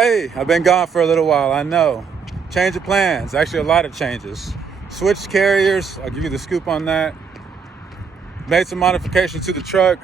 Hey, I've been gone for a little while, I know. Change of plans, actually a lot of changes. Switched carriers, I'll give you the scoop on that. Made some modifications to the truck.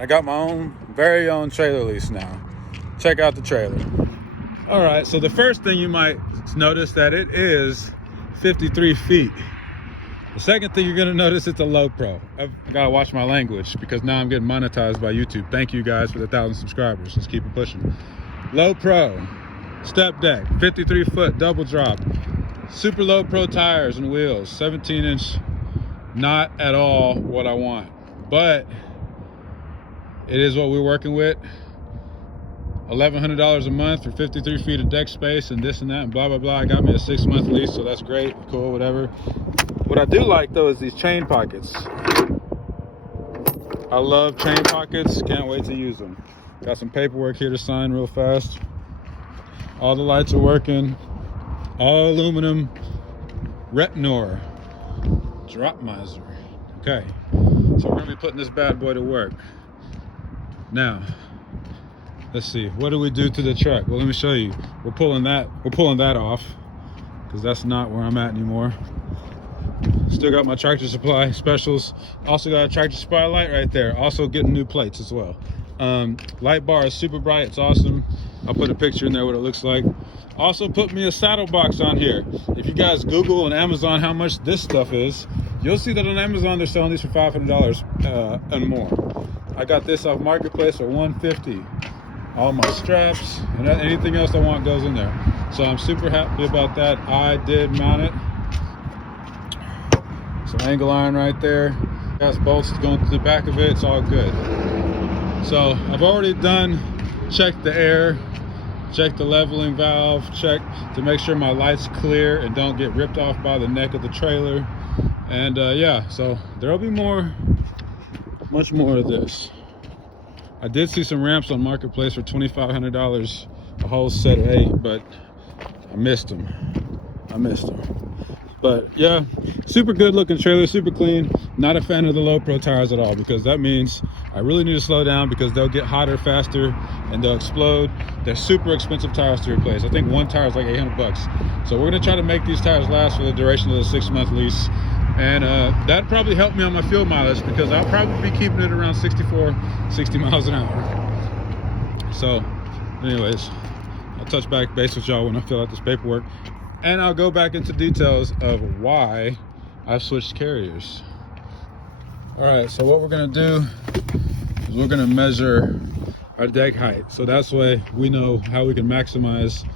I got my own, very own trailer lease now. Check out the trailer. All right, so the first thing you might notice that it is 53 feet. The second thing you're gonna notice, it's a low pro. I've gotta watch my language because now I'm getting monetized by YouTube. Thank you guys for the 1,000 subscribers. Let's keep it pushing. Low pro, step deck, 53 foot double drop, super low pro tires and wheels, 17-inch, not at all what I want, but it is what we're working with. $1,100 a month for 53 feet of deck space and this and that and blah, blah, blah. I got me a 6-month lease, so that's great, cool, whatever. What I do like though is these chain pockets. I love chain pockets, can't wait to use them. Got some paperwork here to sign real fast. All the lights are working. All aluminum retinor drop miser. Okay, so we're gonna be putting this bad boy to work. Now, let's see, what do we do to the truck? Well, let me show you. We're pulling that off because that's not where I'm at anymore. Still got my Tractor Supply specials. Also got a Tractor Supply light right there. Also getting new plates as well. Light bar is super bright, it's awesome. I'll put a picture in there what it looks like. Also put me a saddle box on here. If you guys Google on Amazon how much this stuff is, you'll see that on Amazon they're selling these for $500 and more. I got this off Marketplace for $150. All my straps and anything else I want goes in there. So I'm super happy about that. I did mount it. Some angle iron right there. Gas bolts going through the back of it. It's all good. So I've already checked the air, checked the leveling valve, checked to make sure my light's clear and don't get ripped off by the neck of the trailer. And yeah, so there'll be much more of this. I did see some ramps on Marketplace for $2,500, a whole set of 8, but I missed them. But yeah, super good looking trailer, super clean. Not a fan of the low pro tires at all because that means I really need to slow down because they'll get hotter faster and they'll explode. They're super expensive tires to replace. I think one tire is like 800 bucks. So we're gonna try to make these tires last for the duration of the 6-month lease. And that'd probably help me on my fuel mileage because I'll probably be keeping it around 64, 60 miles an hour. So anyways, I'll touch back base with y'all when I fill out this paperwork. And I'll go back into details of why I switched carriers. All right, so what we're gonna do is we're gonna measure our deck height. So that's why we know how we can maximize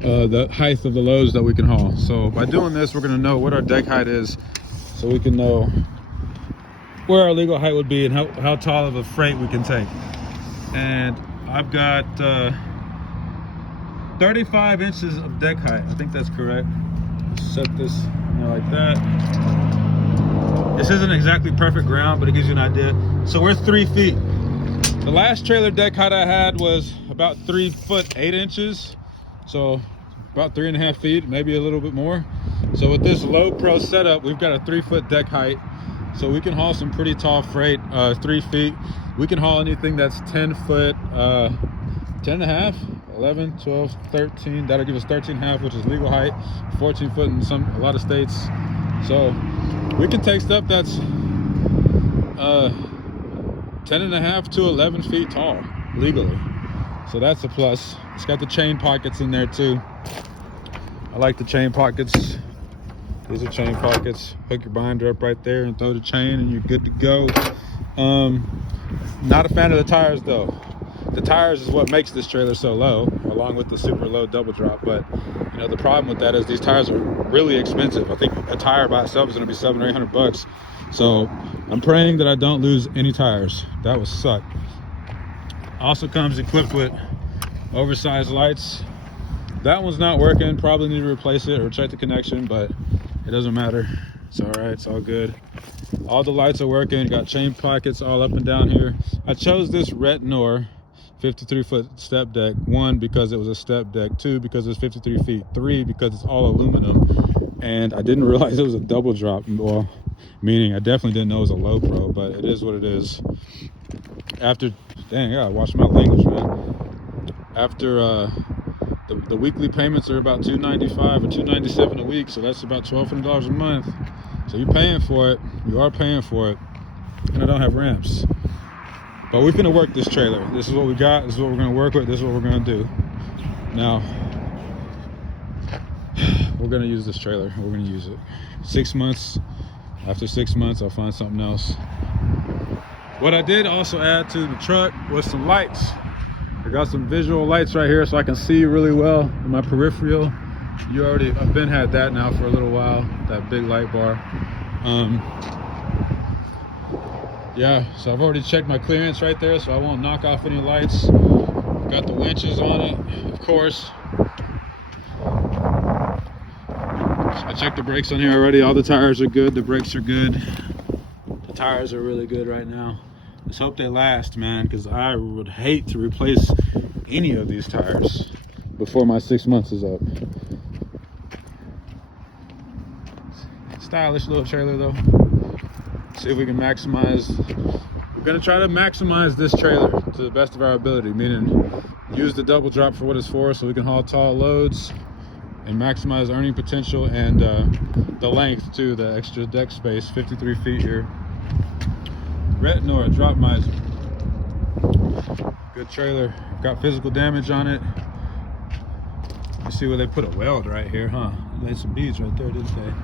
the height of the loads that we can haul. So by doing this, we're gonna know what our deck height is so we can know where our legal height would be and how tall of a freight we can take. And I've got 35 inches of deck height. I think that's correct. Set this like that. This isn't exactly perfect ground, but it gives you an idea. So we're 3 feet. The last trailer deck height I had was about 3 foot 8 inches. So about 3.5 feet, maybe a little bit more. So with this low pro setup, we've got a 3 foot deck height. So we can haul some pretty tall freight, 3 feet. We can haul anything that's 10 foot, 10.5. 11, 12, 13, that'll give us 13.5, which is legal height, 14 foot in a lot of states. So we can take stuff that's 10.5 to 11 feet tall legally. So that's a plus. It's got the chain pockets in there too. I like the chain pockets. These are chain pockets. Hook your binder up right there and throw the chain and you're good to go. Not a fan of the tires though. The tires is what makes this trailer so low, along with the super low double drop. But you know, the problem with that is these tires are really expensive. I think a tire by itself is going to be 700 or 800 bucks. So I'm praying that I don't lose any tires. That would suck. Also comes equipped with oversized lights. That one's not working. Probably need to replace it or check the connection, but it doesn't matter. It's all right. It's all good. All the lights are working. Got chain pockets all up and down here. I chose this retinor 53 foot step deck. 1, because it was a step deck. 2, because it's 53 feet. 3, because it's all aluminum. And I didn't realize it was a double drop. Well, meaning I definitely didn't know it was a low pro, but it is what it is. After, dang, I gotta watch my language, man. After The weekly payments are about $295 or $297 a week, so that's about $1,200 a month. So you're paying for it. You are paying for it, and I don't have ramps. But we're gonna work this trailer. This is what we got. This is what we're gonna work with. This is what we're gonna do. Now, we're gonna use this trailer. We're gonna use it. 6 months. After 6 months, I'll find something else. What I did also add to the truck was some lights. I got some visual lights right here so I can see really well in my peripheral. I've been had that now for a little while, that big light bar. Yeah, so I've already checked my clearance right there, so I won't knock off any lights. Got the winches on it, of course. I checked the brakes on here already. All the tires are good, the brakes are good. The tires are really good right now. Let's hope they last, man, because I would hate to replace any of these tires before my 6 months is up. Stylish little trailer though. See if we can maximize. We're gonna try to maximize this trailer to the best of our ability, meaning use the double drop for what it's for, so we can haul tall loads and maximize earning potential and the length too, the extra deck space, 53 feet here. Retinor drop miser. Good trailer. Got physical damage on it. You see where they put a weld right here, huh? They laid some beads right there, didn't they?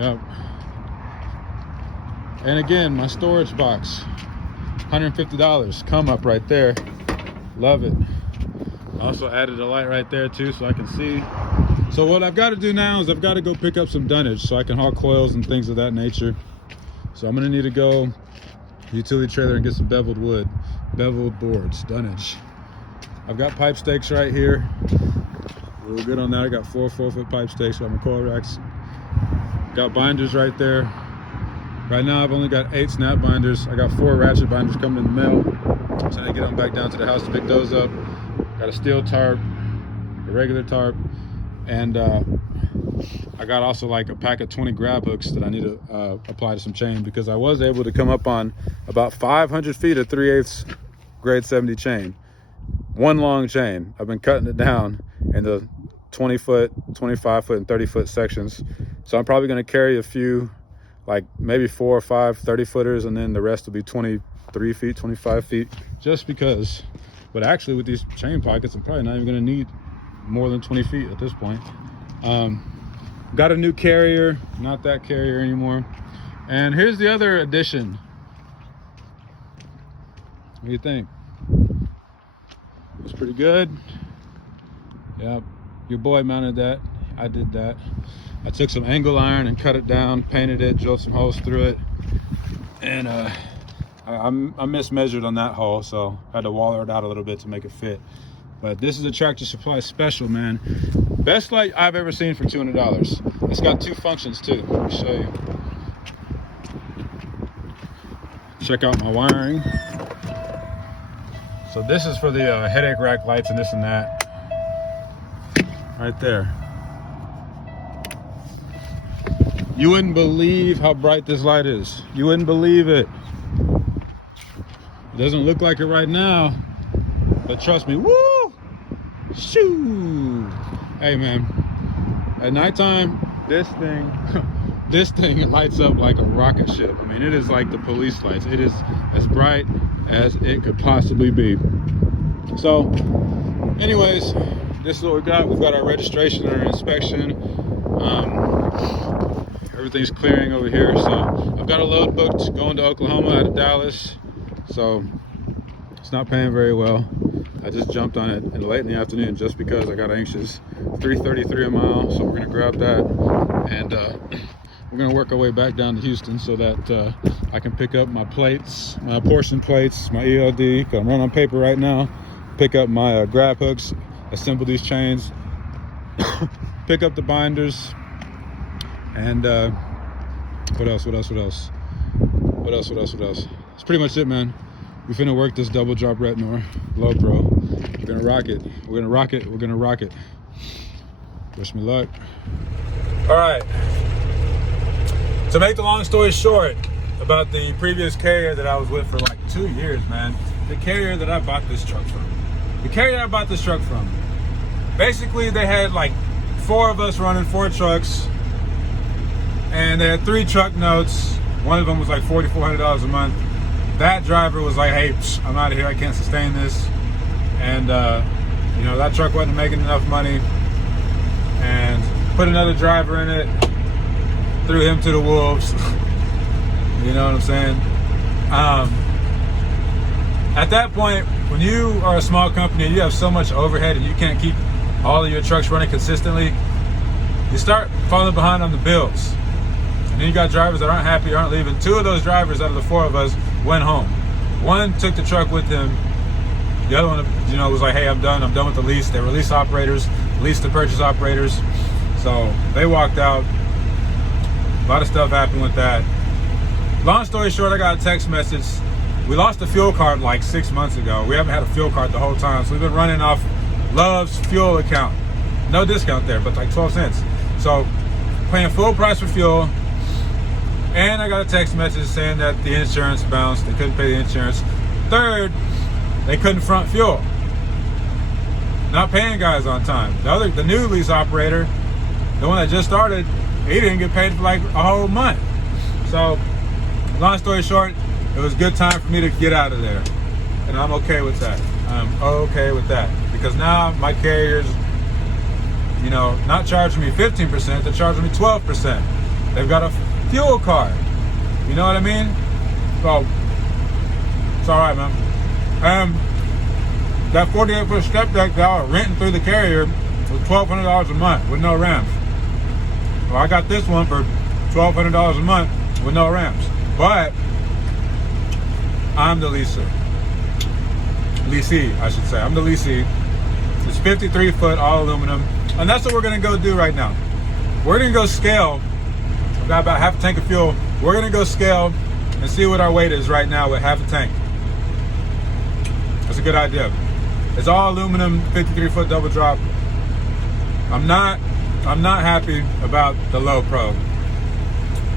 Yep. And again, my storage box, $150. Come up right there. Love it. Also added a light right there too, so I can see. So what I've got to do now is I've got to go pick up some dunnage so I can haul coils and things of that nature. So I'm gonna need to go utility trailer and get some beveled wood, beveled boards, dunnage. I've got pipe stakes right here. Real good on that. I got 4 4-foot pipe stakes. Got my coil racks. Got binders right there. Right now I've only got 8 snap binders. I got 4 ratchet binders coming in the mail. So I get them back down to the house to pick those up. Got a steel tarp, a regular tarp, and I got also like a pack of 20 grab hooks that I need to apply to some chain, because I was able to come up on about 500 feet of 3/8 grade 70 chain. One long chain. I've been cutting it down into 20-foot, 25-foot, and 30-foot sections. So I'm probably going to carry a few, like maybe 4 or 5 30-footers, and then the rest will be 23 feet, 25 feet, just because. But actually with these chain pockets, I'm probably not even going to need more than 20 feet at this point. Got a new carrier, not that carrier anymore. And here's the other addition. What do you think? It's pretty good. Yep, your boy mounted that. I did that. I took some angle iron and cut it down, painted it, drilled some holes through it, and I mismeasured on that hole, so I had to waller it out a little bit to make it fit. But this is a Tractor Supply special, man. Best light I've ever seen for $200. It's got 2 functions too. Let me show you. Check out my wiring. So this is for the headache rack lights and this and that. Right there. You wouldn't believe how bright this light is. You wouldn't believe it. It doesn't look like it right now, but trust me, woo! Shoo! Hey man, at nighttime, this thing lights up like a rocket ship. I mean, it is like the police lights. It is as bright as it could possibly be. So, anyways, this is what we got. We've got our registration and our inspection. Everything's clearing over here. So I've got a load booked going to Oklahoma out of Dallas. So it's not paying very well. I just jumped on it late in the afternoon just because I got anxious. $3.33 a mile, so we're gonna grab that, and we're gonna work our way back down to Houston so that I can pick up my plates, my portion plates, my ELD, because I'm running on paper right now. Pick up my grab hooks, assemble these chains, pick up the binders, and what else? That's pretty much it, man. We finna work this double drop Retinor Low Pro. We're gonna rock it. We're gonna rock it. We're gonna rock it. Wish me luck. All right. To make the long story short, about the previous carrier that I was with for like 2 years, man. the carrier that I bought this truck from. The carrier that I bought this truck from, basically they had like 4 of us running 4 trucks, and they had 3 truck notes. One of them was like $4,400 a month. That driver was like, hey, I'm out of here, I can't sustain this. And you know, that truck wasn't making enough money, and put another driver in it, threw him to the wolves. You know what I'm saying? At that point, when you are a small company and you have so much overhead and you can't keep all of your trucks running consistently, you start falling behind on the bills. And then you got drivers that aren't happy, aren't leaving. 2 of those drivers out of the 4 of us went home. One took the truck with him. The other one, you know, was like, hey, I'm done with the lease. They were lease operators, lease to purchase operators. So they walked out. A lot of stuff happened with that. Long story short, I got a text message. We lost a fuel card like 6 months ago. We haven't had a fuel card the whole time. So we've been running off Love's fuel account. No discount there, but like 12 cents. So paying full price for fuel. And I got a text message saying that the insurance bounced. They couldn't pay the insurance. Third, they couldn't front fuel. Not paying guys on time. The new lease operator, the one that just started, he didn't get paid for like a whole month. So long story short, it was a good time for me to get out of there. And I'm okay with that. I'm okay with that. Because now my carriers, you know, not charging me 15%, they're charging me 12%. They've got a fuel card. You know what I mean? So, it's all right, man. That 48-foot step deck that I was renting through the carrier was $1,200 a month with no ramps. Well, I got this one for $1,200 a month with no ramps. But I'm the leasee, I should say. I'm the leasee. It's 53-foot, all aluminum. And that's what we're going to go do right now. We're going to go scale. We've got about half a tank of fuel. We're going to go scale and see what our weight is right now with half a tank. That's a good idea. It's all aluminum, 53-foot double drop. I'm not happy about the low pro.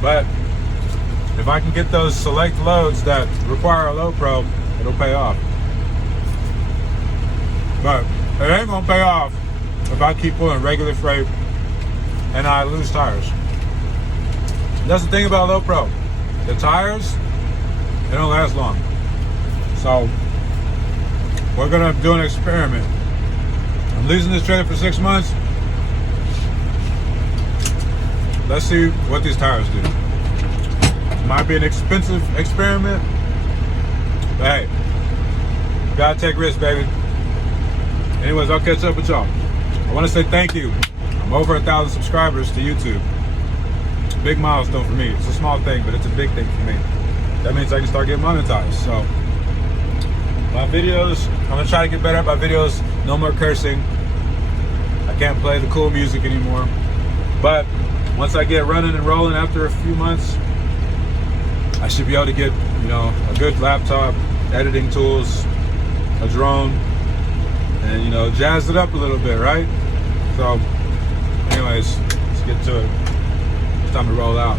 But if I can get those select loads that require a low pro, it'll pay off. But it ain't gonna pay off if I keep pulling regular freight and I lose tires. That's the thing about low pro. The tires, they don't last long. So we're gonna do an experiment. I'm leasing this trailer for 6 months. Let's see what these tires do. Might be an expensive experiment, but hey, gotta take risks, baby. Anyways, I'll catch up with y'all. I want to say thank you. I'm over 1,000 subscribers to YouTube. It's a big milestone for me. It's a small thing, but it's a big thing for me. That means I can start getting monetized. So my videos, I'm gonna try to get better at my videos. No more cursing. I can't play the cool music anymore. But once I get running and rolling after a few months, I should be able to get, you know, a good laptop, editing tools, a drone, and, you know, jazz it up a little bit, right? So anyways, let's get to it. It's time to roll out.